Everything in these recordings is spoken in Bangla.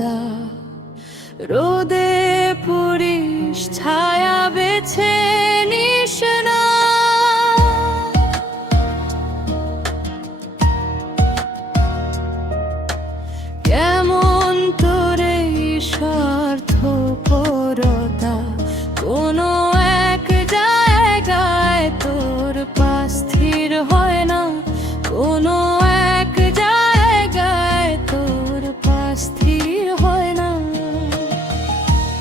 পরতা, রোদে পুরিস ছায়া বেছে নিস না। কেমন তোর এই স্বার্থপরতা, কোনো এক জায়গায় তোর পা স্থির হয় না, কোনো এক জায়গায় তোর পা স্থির হয় না।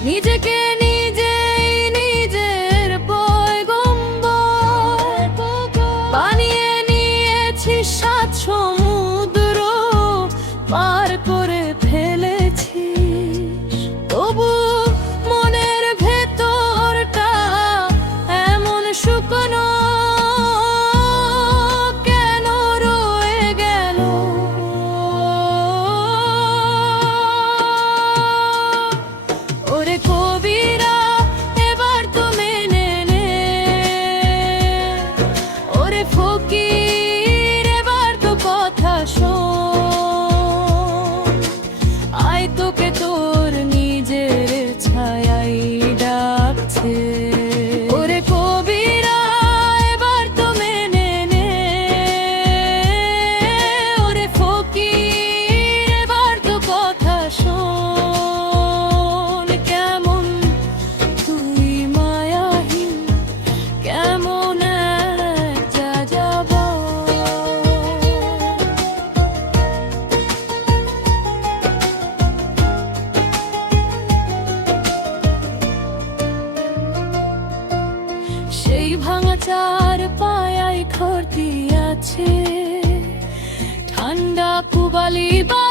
নিজেকে নিজেই নিজের পয়গম্বর বানিয়ে নিয়েছিস, সাত সমুদ্র পার করে ফেলেছিস, তবু মনের ভেতরটা এমন শুকনো কেন রয়ে গেল? ওরে কবিরা এবার তো মেনে নে, ওরে ফকির এবার তো কথা শোন, আয় তোকে তোর নিজের ছায়াই ডাকছে। ওরে কবিরা এবার তো মেনে নে, ওরে ফকির এবার তো কথা শোন। কেমন তুই মায়াহীন, কেমন এক যাযাবর। সেই ভাঙা চার পায়ায় ঘর দিয়াছে, ঠান্ডা কুবালি বা